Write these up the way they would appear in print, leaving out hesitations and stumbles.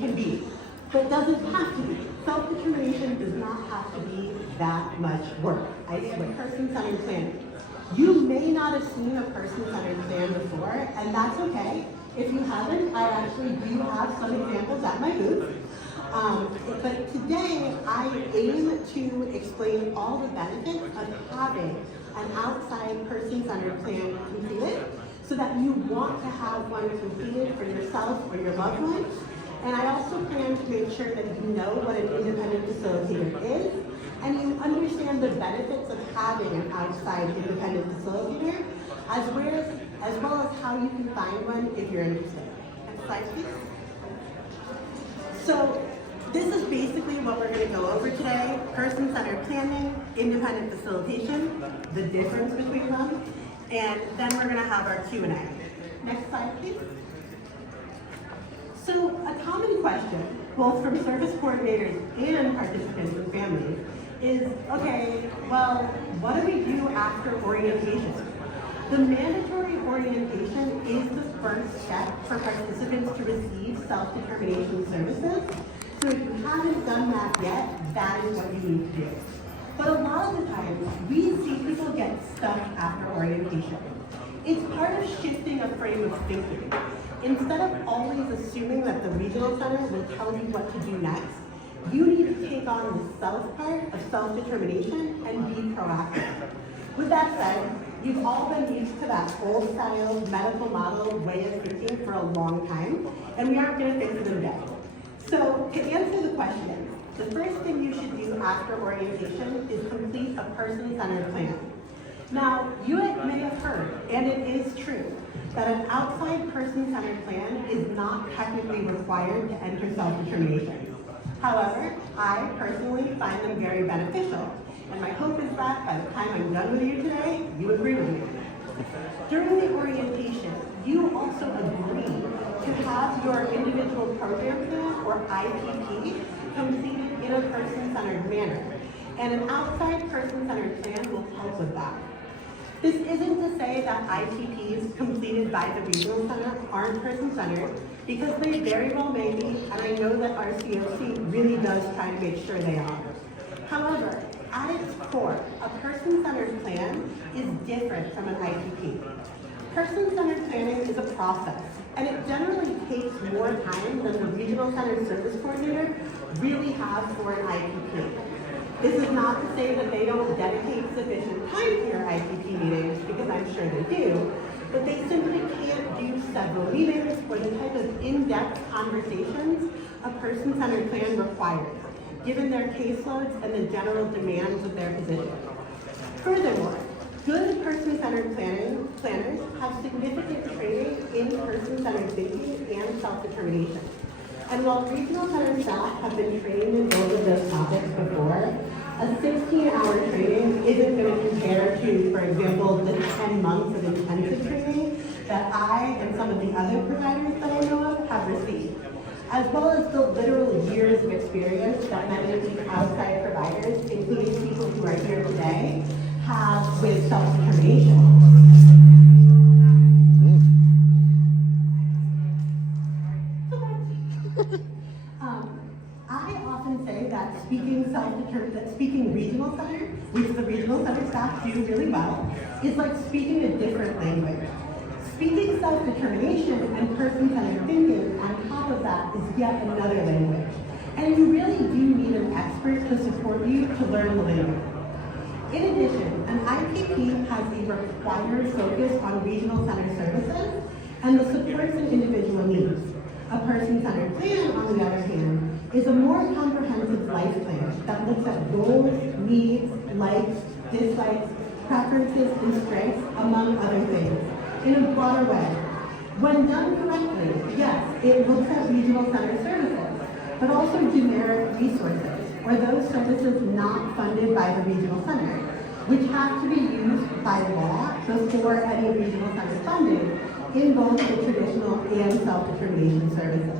can be, but doesn't have to be. Self-determination does not have to be that much work. I swear. Person-centered planning. You may not have seen a person-centered plan before, and that's okay. If you haven't, I actually do have some examples at my booth. But today, I aim to explain all the benefits of having an outside person-centered plan completed, so that you want to have one completed for yourself or your loved ones. And I also plan to make sure that you know what an independent facilitator is, and you understand the benefits of having an outside independent facilitator, as well as how you can find one if you're interested. Next slide, please. So this is basically what we're going to go over today: person-centered planning, independent facilitation, the difference between them, and then we're going to have our Q&A. Next slide, please. So a common question, both from service coordinators and participants and families, is, okay, well, what do we do after orientation? The mandatory orientation is the first step for participants to receive self-determination services. So if you haven't done that yet, that is what you need to do. But a lot of the times, we see people get stuck after orientation. It's part of shifting a frame of thinking. Instead of always assuming that the regional center will tell you what to do next, you need to take on the self part of self-determination and be proactive. With that said, you've all been used to that old-style medical model way of thinking for a long time, and we aren't going to fix it in a day. So to answer the question, the first thing you should do after orientation is complete a person-centered plan. Now, you may have heard, and it is true, that an outside person-centered plan is not technically required to enter self-determination. However, I personally find them very beneficial, and my hope is that by the time I'm done with you today, you agree with me. During the orientation, you also agree to have your individual program plan, or IPP, completed in a person-centered manner, and an outside person-centered plan will help with that. This isn't to say that IPPs completed by the regional center aren't person-centered, because they very well may be, and I know that our COC really does try to make sure they are. However, at its core, a person-centered plan is different from an IPP. Person-centered planning is a process, and it generally takes more time than the regional center service coordinator really has for an IPP. This is not to say that they don't dedicate sufficient time to your IPP meetings, because I'm sure they do, but they simply can't do several meetings or the type of in-depth conversations a person-centered plan requires, given their caseloads and the general demands of their position. Furthermore, good person-centered planners have significant training in person-centered thinking and self-determination. And while regional center staff have been trained in both of those topics before, a 16-hour training isn't going to compare to, for example, the 10 months of intensive training that I and some of the other providers that I know of have received, as well as the literal years of experience that many of these outside providers, including people who are here today, have with self-determination. I often say that speaking regional center, which the regional center staff do really well, is like speaking a different language. Speaking self-determination and person-centered thinking on top of that is yet another language. And you really do need an expert to support you to learn the language. In addition, an IPP has a required focus on regional center services and the supports an individual needs. A person-centered plan, on the other hand, is a more comprehensive life plan that looks at goals, needs, likes, dislikes, preferences, and strengths, among other things, in a broader way. When done correctly, yes, it looks at regional center services, but also generic resources, or those services not funded by the regional center, which have to be used by law before any regional center funding in both the traditional and self-determination services.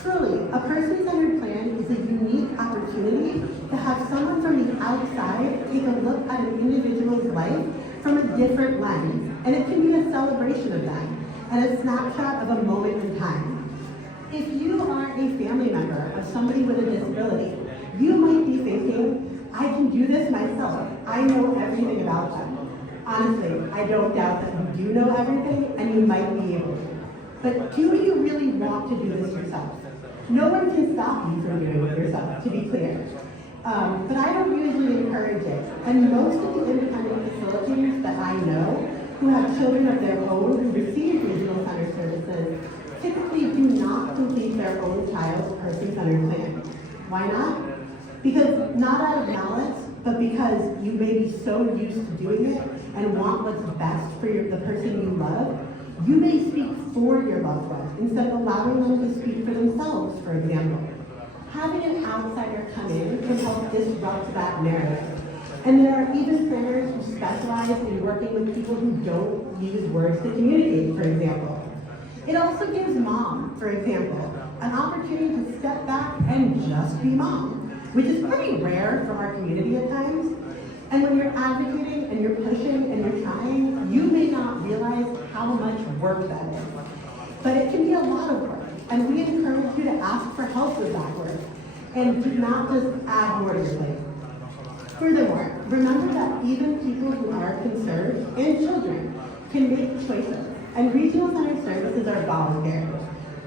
Truly, a person-centered plan is a unique opportunity to have someone from the outside take a look at an individual's life from a different lens, and it can be a celebration of them and a snapshot of a moment in time. If you are a family member of somebody with a disability, you might be thinking, I can do this myself. I know everything about them. Honestly, I don't doubt that you do know everything and you might be able to. But do you really want to do this yourself? No one can stop you from doing it yourself, to be clear. But I don't usually encourage it. And most of the independent facilitators that I know who have children of their own who receive regional center services typically do not complete their own child's person-centered plan. Why not? Because not out of malice, but because you may be so used to doing it and want what's best for the person you love, you may speak for your loved one instead of allowing them to speak for themselves, for example. Having an outsider come in can help disrupt that narrative. And there are even planners who specialize in working with people who don't use words to communicate, for example. It also gives mom, for example, an opportunity to step back and just be mom, which is pretty rare for our community at times. And when you're advocating and you're pushing and you're trying, you may not realize how much work that is. But it can be a lot of work, and we encourage you to ask for help with that work, and do not just add more to your plate. Furthermore, remember that even people who are conserved and children can make choices, and regional center services are voluntary.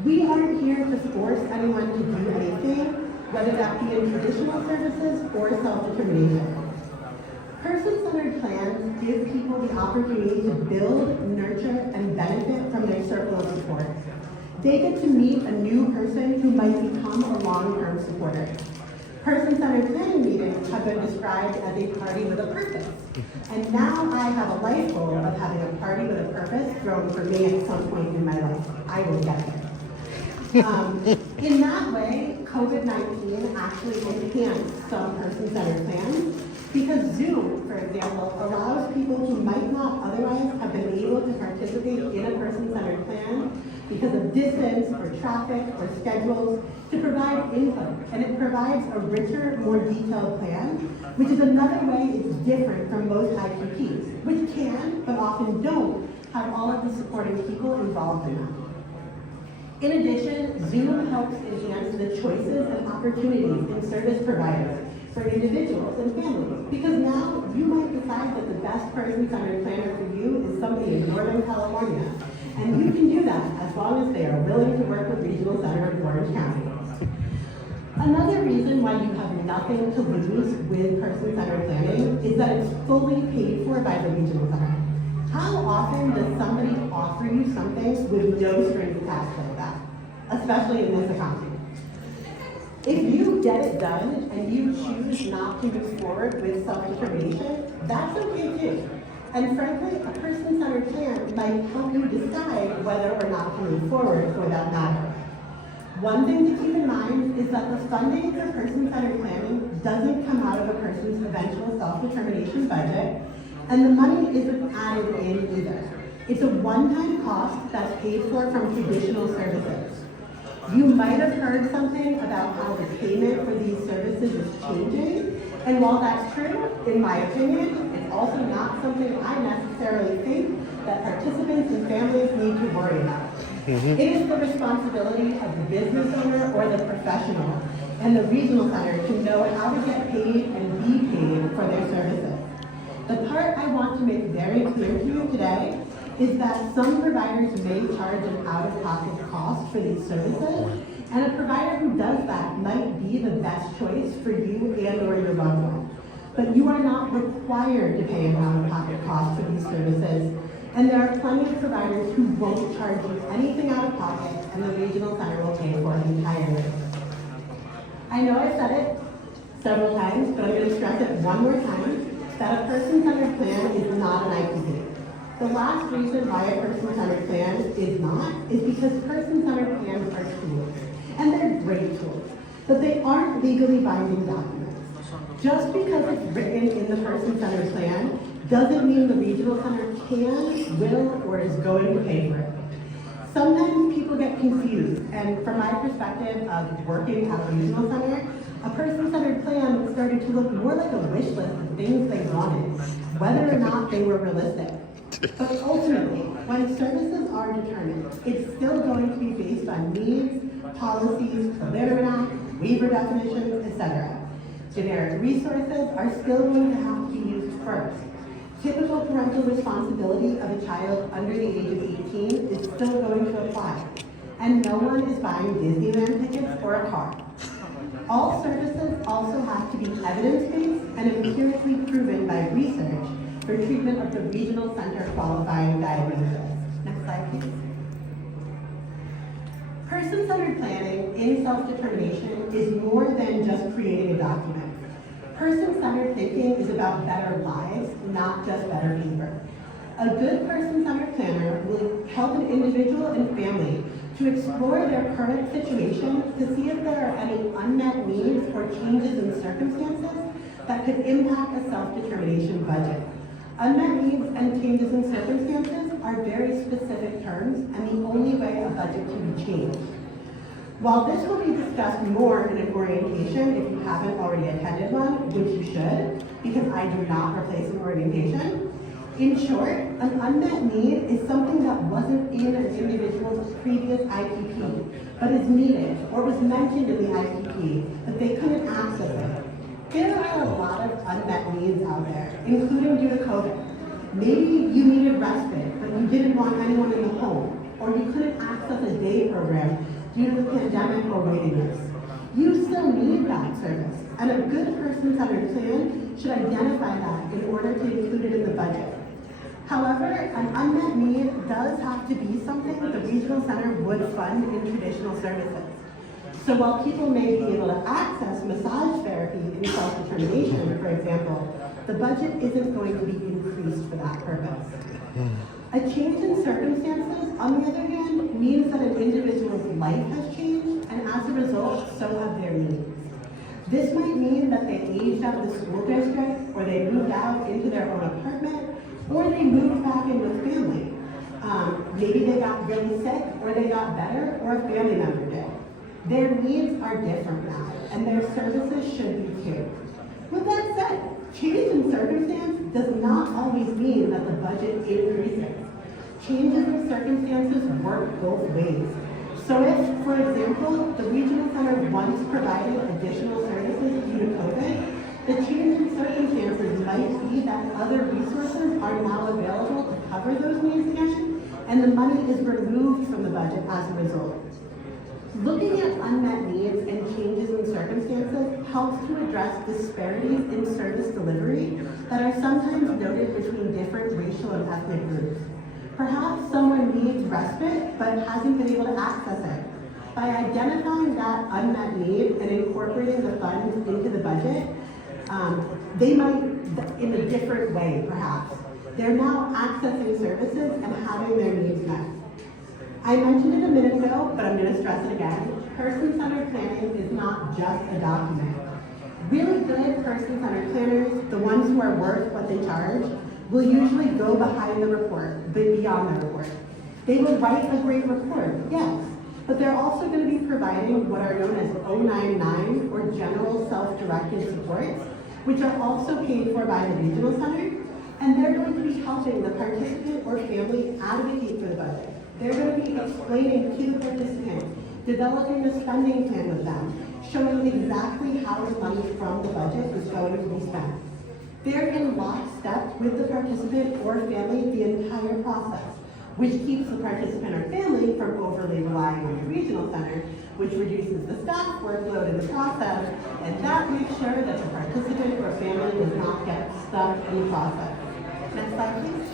We aren't here to force anyone to do anything, whether that be in traditional services or self-determination. Person-centered plans give people the opportunity to build, nurture, and benefit from their circle of support. They get to meet a new person who might become a long-term supporter. Person-centered planning meetings have been described as a party with a purpose. And now I have a life goal of having a party with a purpose thrown for me at some point in my life. I will get there. In that way, COVID-19 actually enhanced some person-centered plans because Zoom, for example, allows people who might not otherwise have been able to participate in a person-centered plan because of distance or traffic or schedules to provide input. And it provides a richer, more detailed plan, which is another way it's different from most IPPs, which can, but often don't, have all of the supporting people involved in them. In addition, Zoom helps enhance the choices and opportunities in service providers for individuals and families, because now you might decide that the best person-centered planner for you is somebody in Northern California, and you can do that as long as they are willing to work with Regional Center in Orange County. Another reason why you have nothing to lose with person-centered planning is that it's fully paid for by the Regional Center. How often does somebody offer you something with no strings attached like that, especially in this economy? If you get it done and you choose not to move forward with self-determination, that's okay too. And frankly, a person-centered plan might help you decide whether or not to move forward for that matter. One thing to keep in mind is that the funding for person-centered planning doesn't come out of a person's eventual self-determination budget, and the money isn't added in either. It's a one-time cost that's paid for from traditional services. You might have heard something about how the payment for these services is changing, and while that's true, in my opinion, it's also not something I necessarily think that participants and families need to worry about. It is the responsibility of the business owner or the professional and the regional center to know how to get paid and be paid for their services. The part I want to make very clear to you today is that some providers may charge an out-of-pocket cost for these services, and a provider who does that might be the best choice for you and or your loved one. But you are not required to pay an out-of-pocket cost for these services, and there are plenty of providers who won't charge you anything out of pocket, and the regional center will pay for it entirely. I know I've said it several times, but I'm going to stress it one more time, that a person-centered plan is not an IPP. The last reason why a person-centered plan is not is because person-centered plans are tools, and they're great tools, but they aren't legally binding documents. Just because it's written in the person-centered plan doesn't mean the regional center can, will, or is going to pay for it. Sometimes people get confused, and from my perspective of working at a regional center, a person-centered plan started to look more like a wish list of things they wanted, whether or not they were realistic. But ultimately, when services are determined, it's still going to be based on needs, policies, the Lanham Act, waiver definitions, etc. Generic resources are still going to have to be used first. Typical parental responsibility of a child under the age of 18 is still going to apply. And no one is buying Disneyland tickets or a car. All services also have to be evidence-based and empirically proven by research for treatment of the regional center qualifying diagnosis. Next slide, please. Person-centered planning in self-determination is more than just creating a document. Person-centered thinking is about better lives, not just better paper. A good person-centered planner will help an individual and family to explore their current situation to see if there are any unmet needs or changes in circumstances that could impact a self-determination budget. Unmet needs and changes in circumstances are very specific terms and the only way a budget can be changed. While this will be discussed more in an orientation if you haven't already attended one, which you should, because I do not replace an orientation, in short, an unmet need is something that wasn't in an individual's previous IPP, but is needed or was mentioned in the IPP, but they couldn't access it. There are a lot of unmet needs out there, including due to COVID. Maybe you needed respite, but you didn't want anyone in the home, or you couldn't access a day program due to the pandemic or waiting lists. You still need that service, and a good person-centered plan should identify that in order to include it in the budget. However, an unmet need does have to be something that the regional center would fund in traditional services. So while people may be able to access massage therapy in self-determination, for example, the budget isn't going to be increased for that purpose. A change in circumstances, on the other hand, means that an individual's life has changed, and as a result, so have their needs. This might mean that they aged out of the school district, or they moved out into their own apartment, or they moved back in with family. Maybe they got really sick, or they got better, or a family member did. Their needs are different now, and their services should be too. With that said, change in circumstance does not always mean that the budget increases. Changes in circumstances work both ways. So if, for example, the regional center once provided additional services due to COVID, the change in circumstances might be that other resources are now available to cover those needs again, and the money is removed from the budget as a result. Looking at unmet needs and changes in circumstances helps to address disparities in service delivery that are sometimes noted between different racial and ethnic groups. Perhaps someone needs respite but hasn't been able to access it. By identifying that unmet need and incorporating the funds into the budget, they might, in a different way perhaps, they're now accessing services and having their needs met. I mentioned it a minute ago, but I'm going to stress it again. Person-centered planning is not just a document. Really good person-centered planners, the ones who are worth what they charge, will usually go behind the report, but beyond the report. They will write a great report, yes, but they're also going to be providing what are known as 099 or general self-directed supports, which are also paid for by the regional center, and they're going to be helping the participant or family advocate for the budget. They're going to be explaining to the participant, developing a spending plan with them, showing exactly how the money from the budget is going to be spent. They're in lockstep with the participant or family the entire process, which keeps the participant or family from overly relying on the regional center, which reduces the staff workload in the process, and that makes sure that the participant or family does not get stuck in the process. Next slide, please.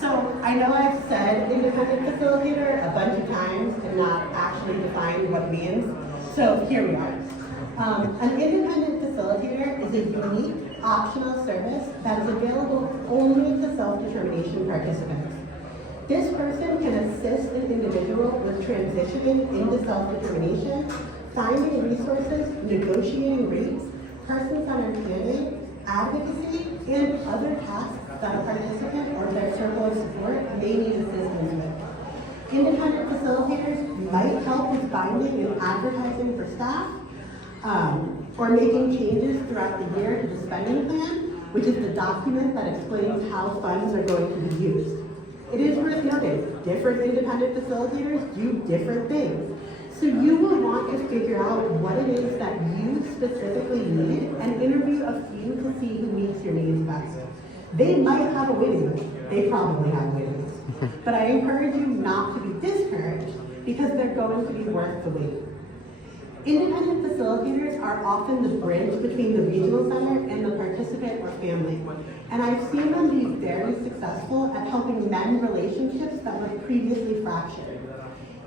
So I know I've said independent facilitator a bunch of times and not actually defined what it means. So here we are. An independent facilitator is a unique, optional service that is available only to self-determination participants. This person can assist an individual with transitioning into self-determination, finding resources, negotiating rates, person-centered planning, advocacy, and other tasks that a participant or their circle of support may need assistance with. Independent facilitators might help with binding and advertising for staff, or making changes throughout the year to the spending plan, which is the document that explains how funds are going to be used. it is worth noting, different independent facilitators do different things. So you will want to figure out what it is that you specifically need and interview a few to see who meets your needs best. They might have a waiting list. They probably have a waiting list. But I encourage you not to be discouraged because they're going to be worth the wait. Independent facilitators are often the bridge between the regional center and the participant or family. And I've seen them be very successful at helping mend relationships that were previously fractured.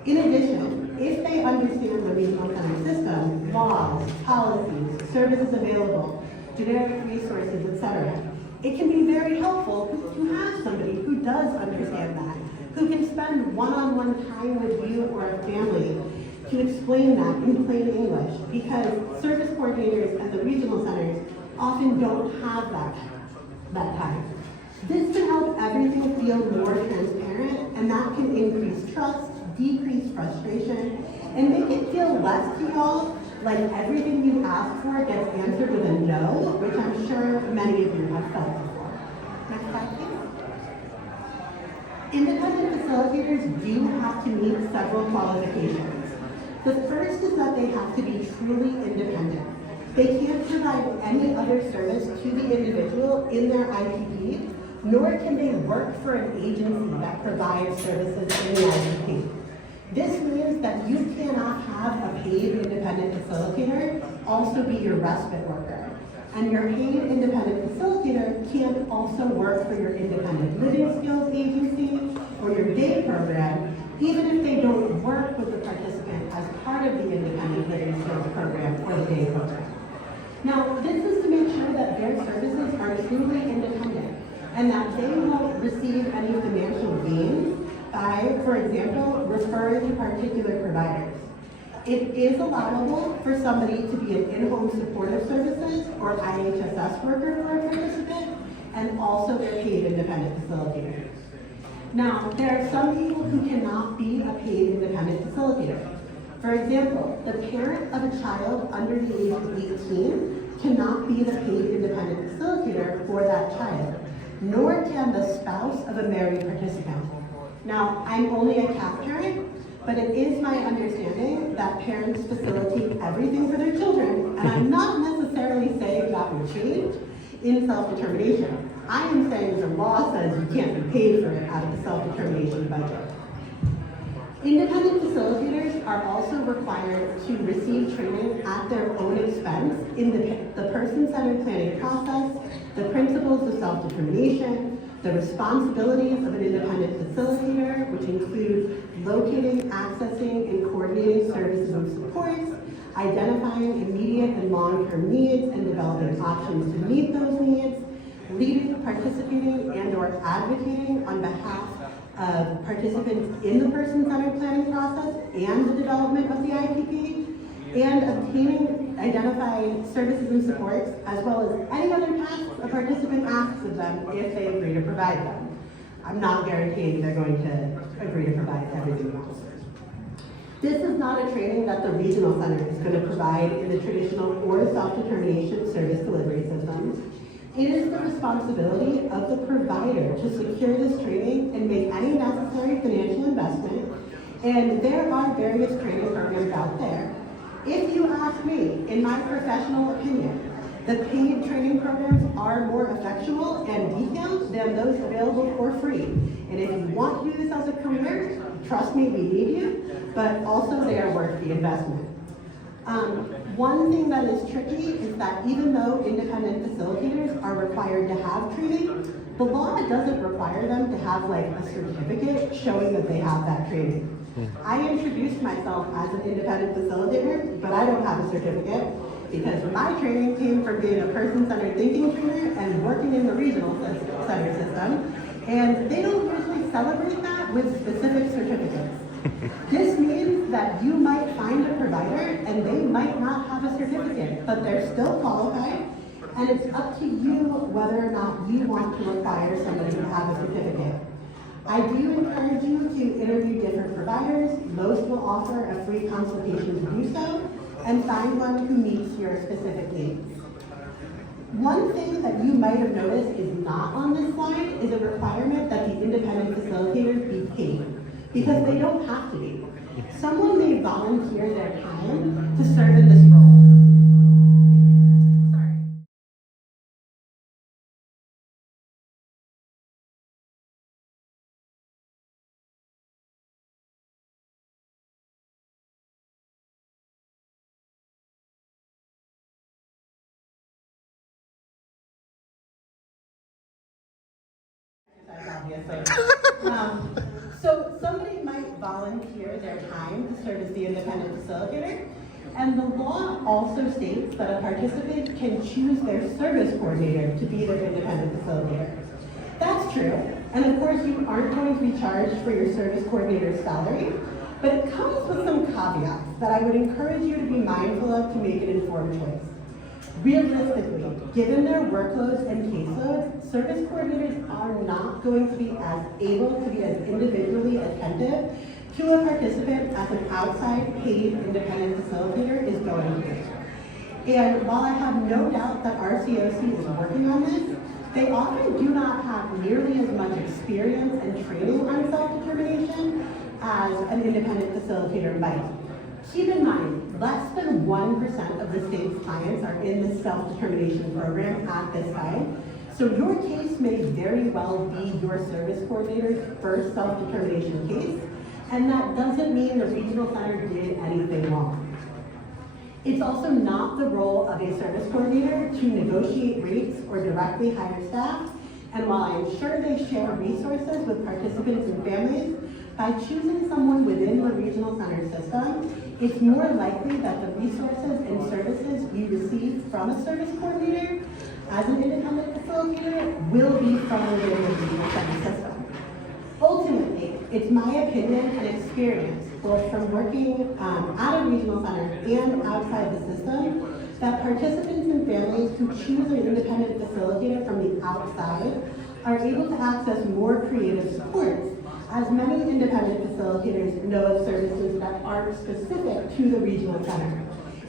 In addition, if they understand the regional center system, laws, policies, services available, generic resources, etc., it can be very helpful to have somebody who does understand that, who can spend one-on-one time with you or a family to explain that in plain English, because service coordinators and the regional centers often don't have that time. This can help everything feel more transparent, and that can increase trust, decrease frustration, and make it feel less to y'all like everything you ask for gets answered with a no, which I'm sure many of you have felt before. Next slide, please. Independent facilitators do have to meet several qualifications. The first is that they have to be truly independent. They can't provide any other service to the individual in their IPP, nor can they work for an agency that provides services in the IPP. This means that you cannot have a paid independent facilitator also be your respite worker. And your paid independent facilitator can't also work for your independent living skills agency or your day program, even if they don't work with the participant as part of the independent living skills program or the day program. Now, this is to make sure that their services are truly independent and that they won't receive any financial gains by, for example, referring to particular providers. It is allowable for somebody to be an in-home supportive services or IHSS worker for a participant, and also their paid independent facilitator. Now, there are some people who cannot be a paid independent facilitator. For example, the parent of a child under the age of 18 cannot be the paid independent facilitator for that child, nor can the spouse of a married participant. Now, I'm only a CAP parent, but it is my understanding that parents facilitate everything for their children, and I'm not necessarily saying that will change in self-determination. I am saying the law says you can't be paid for it out of the self-determination budget. Independent facilitators are also required to receive training at their own expense in the person-centered planning process, the principles of self-determination, the responsibilities of an independent facilitator, which include locating, accessing, and coordinating services and supports, identifying immediate and long-term needs and developing options to meet those needs, leading, participating, and/or advocating on behalf of participants in the person-centered planning process and the development of the IPP, and obtaining identified services and supports, as well as any other tasks a participant asks of them if they agree to provide them. I'm not guaranteeing they're going to agree to provide everything else. This is not a training that the regional center is going to provide in the traditional or self-determination service delivery systems. It is the responsibility of the provider to secure this training and make any necessary financial investment, and there are various training programs out there. If you ask me, in my professional opinion, the paid training programs are more effectual and detailed than those available for free. And if you want to do this as a career, trust me, we need you, but also they are worth the investment. One thing that is tricky is that even though independent facilitators are required to have training, the law doesn't require them to have like a certificate showing that they have that training. I introduced myself as an independent facilitator, but I don't have a certificate because my training came from being a person-centered thinking trainer and working in the regional center system, and they don't usually celebrate that with specific certificates. This means that you might find a provider and they might not have a certificate, but they're still qualified, and it's up to you whether or not you want to require somebody to have a certificate. I do encourage you to interview different providers. Most will offer a free consultation to do so, and find one who meets your specific needs. One thing that you might have noticed is not on this slide is a requirement that the independent facilitators be paid, because they don't have to be. Someone may volunteer their time to serve in this role. So somebody might volunteer their time to serve as the independent facilitator, and the law also states that a participant can choose their service coordinator to be their independent facilitator. That's true, and of course you aren't going to be charged for your service coordinator's salary, but it comes with some caveats that I would encourage you to be mindful of to make an informed choice. Realistically, given their workloads and caseloads, service coordinators are not going to be as able to be as individually attentive to a participant as an outside paid independent facilitator is going to be. And while I have no doubt that RCOC is working on this, they often do not have nearly as much experience and training on self-determination as an independent facilitator might. Keep in mind, less than 1% of the state's clients are in the self-determination program at this time. So your case may very well be your service coordinator's first self-determination case, and that doesn't mean the regional center did anything wrong. It's also not the role of a service coordinator to negotiate rates or directly hire staff, and while I'm sure they share resources with participants and families, by choosing someone within the regional center system, it's more likely that the resources and services you receive from a service coordinator as an independent facilitator will be from within the regional center system. Ultimately, it's my opinion and experience, both from working at a regional center and outside the system, that participants and families who choose an independent facilitator from the outside are able to access more creative supports, as many independent facilitators know of services that aren't specific to the regional center.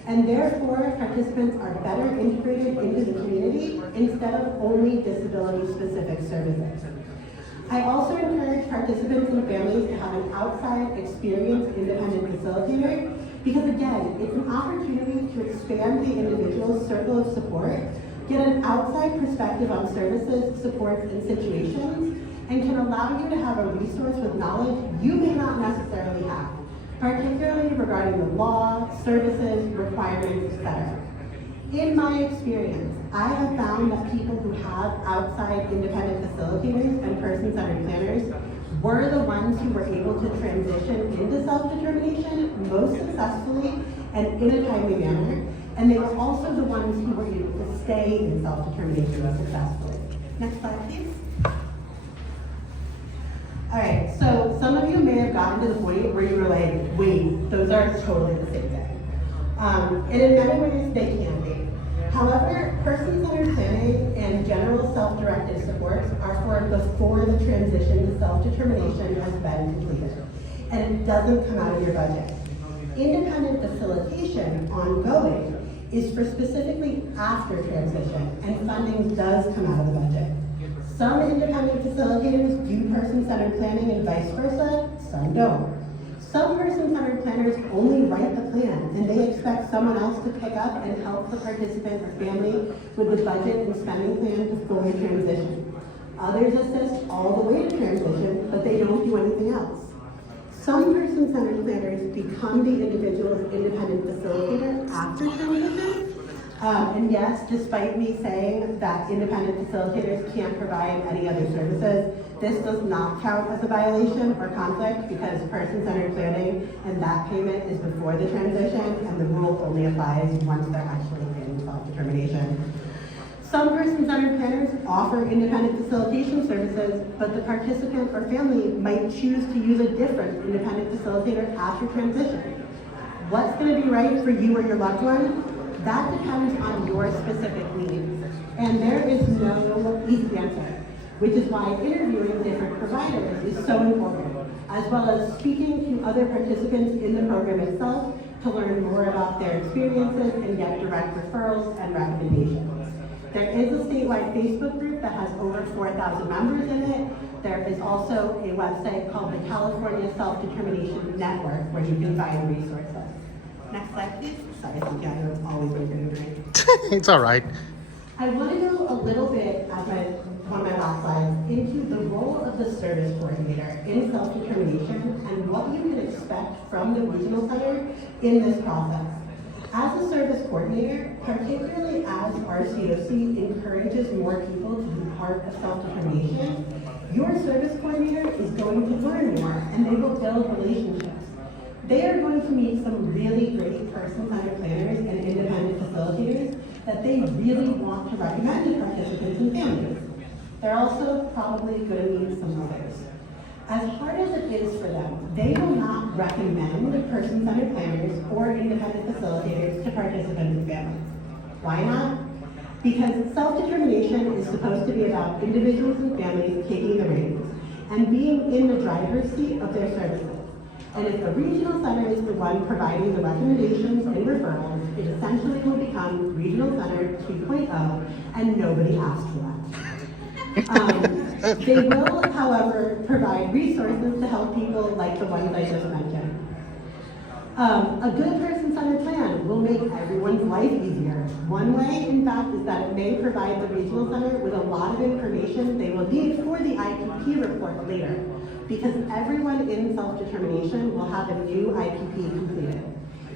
And therefore, participants are better integrated into the community instead of only disability-specific services. I also encourage participants and families to have an outside experienced independent facilitator because again, it's an opportunity to expand the individual's circle of support, get an outside perspective on services, supports, and situations, and can allow you to have a resource with knowledge you may not necessarily have, particularly regarding the law, services, requirements, etc. In my experience, I have found that people who have outside independent facilitators and person-centered planners were the ones who were able to transition into self-determination most successfully and in a timely manner, and they were also the ones who were able to stay in self-determination successfully. Next slide, please. All right, so some of you may have gotten to the point where you were like, wait, those are totally the same thing. And in many ways, they can be. However, person-centered planning and general self-directed supports are for before the transition to self-determination has been completed, and it doesn't come out of your budget. Independent facilitation, ongoing, is for specifically after transition, and funding does come out of the budget. Some independent facilitators do person-centered planning and vice versa, some don't. Some person-centered planners only write the plan and they expect someone else to pick up and help the participant or family with the budget and spending plan to fully transition. Others assist all the way to transition, but they don't do anything else. Some person-centered planners become the individual's independent facilitator after transition. And yes, despite me saying that independent facilitators can't provide any other services, this does not count as a violation or conflict because person-centered planning and that payment is before the transition and the rule only applies once they're actually in self-determination. Some person-centered planners offer independent facilitation services, but the participant or family might choose to use a different independent facilitator after transition. What's going to be right for you or your loved one? That depends on your specific needs, and there is no easy answer, which is why interviewing different providers is so important, as well as speaking to other participants in the program itself to learn more about their experiences and get direct referrals and recommendations. There is a statewide Facebook group that has over 4,000 members in it. There is also a website called the California Self-Determination Network where you can find resources. Next slide, please. Sorry, Cynthia, I know it's always been good to drink. It's all right. I want to go a little bit, as one of my last slides, into the role of the service coordinator in self-determination and what you can expect from the regional center in this process. As a service coordinator, particularly as RCOC encourages more people to be part of self-determination, your service coordinator is going to learn more and they will build relationships. They are going to meet some really great person-centered planners and independent facilitators that they really want to recommend to participants and families. They're also probably going to meet some others. As hard as it is for them, they will not recommend person-centered planners or independent facilitators to participants and families. Why not? Because self-determination is supposed to be about individuals and families taking the reins and being in the driver's seat of their services. And if the regional center is the one providing the recommendations and referrals, it essentially will become Regional Center 2.0, and nobody asked for that. They will, however, provide resources to help people like the ones I just mentioned. A good person-centered plan will make everyone's life easier. One way, in fact, is that it may provide the regional center with a lot of information they will need for the IPP report later, because everyone in self-determination will have a new IPP completed.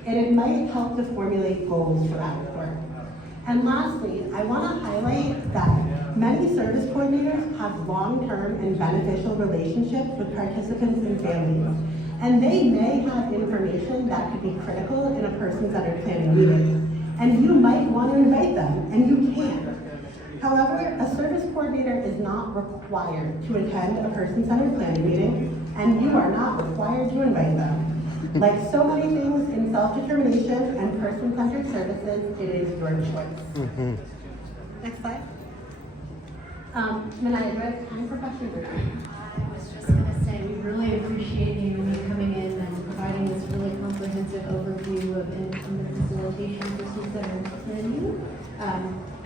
And it might help to formulate goals for that report. And lastly, I want to highlight that many service coordinators have long-term and beneficial relationships with participants and families. And they may have information that could be critical in a person-centered planning meeting. And you might want to invite them, and you can. However, a service coordinator is not required to attend a person-centered planning meeting, and you are not required to invite them. Like so many things in self-determination and person-centered services, it is your choice. Next slide. Manaya, do I have time for questions or not? I was just going to say, we really appreciate you coming in and providing this really comprehensive overview of independent facilitation systems that are interested in you.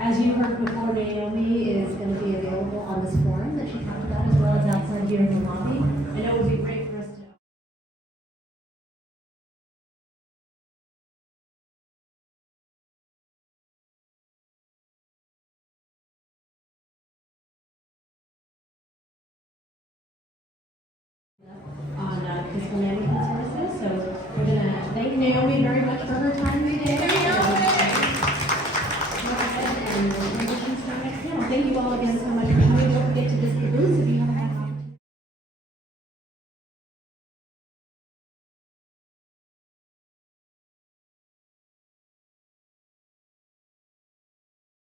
As you heard before, Naomi is going to be available on this forum that she talked about, as well as outside here in the lobby. I know it would be great for us to on fiscal management services. So we're going to thank Naomi very much for her time today.